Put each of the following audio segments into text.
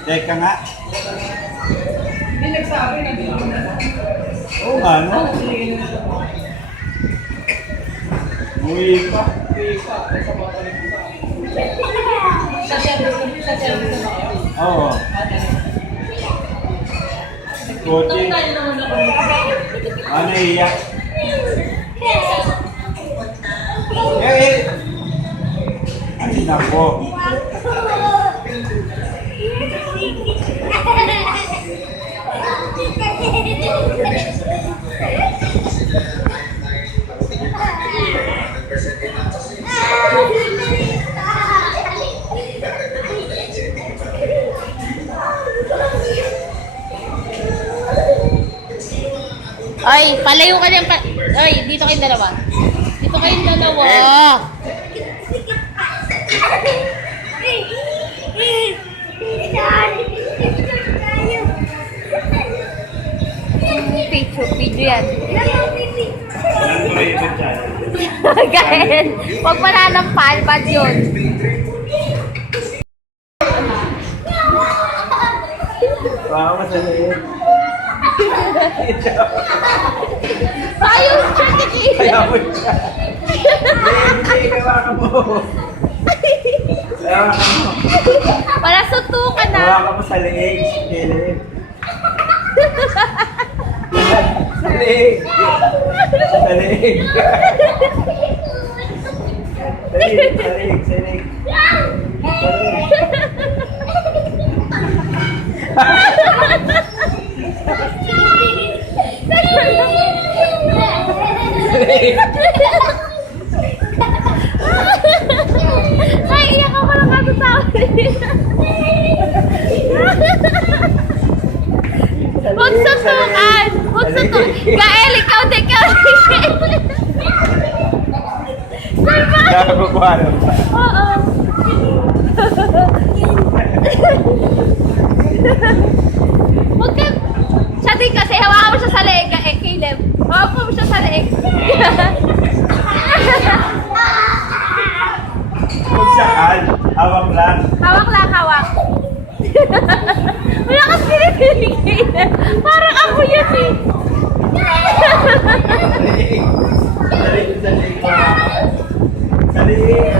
Teka nga. Hindi nagsabi na dito na. Oo nga, no? Uwi pa. Sa service na ba kayo? Oo. Kotse. Ano iyak? Ay, nako. Ay, palayo ka din. Ay, dito kayong dalawa. Dito kayong dalawa. Video yan. Gahel. Huwag mananampal, bad yun. Wow, masalayin. Ayos siya, tikil. Kaya mo siya. Hindi, hawakan mo. Hawakan mo. Para sutukan na. Hawakan mo sa leeg. Kilig. Sa leeg. Sa leeg. Sa leeg, sa leeg, sa leeg. Sa leeg. Ay, iyak ako lang katatawa. Huwag sutukan! Huwag sutukan! Gael, ikaw din ka! Nakakukuha na ba? Oo. Huwag ka... Siya din kasi, hawakan mo siya sa leeg, Caleb. Hawakan mo siya sa leeg. Huwag sakal. Hawak lang. Hawak lang, hawak. Wala kang pinipiling, Caleb. Parang ako yun eh. Sa leeg, sa leeg. Sa leeg.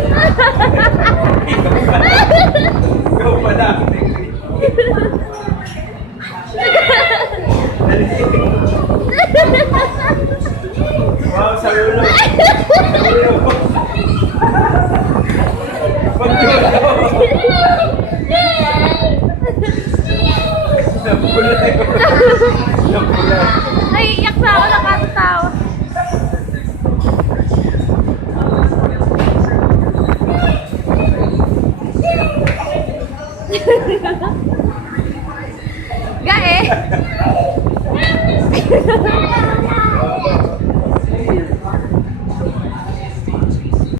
Ikaw pala. Wow, sa ulo. Sa ulo. Pag ulo. Napula na yun. Napula. Ay, iyak na ako, nakatatawa. Gae.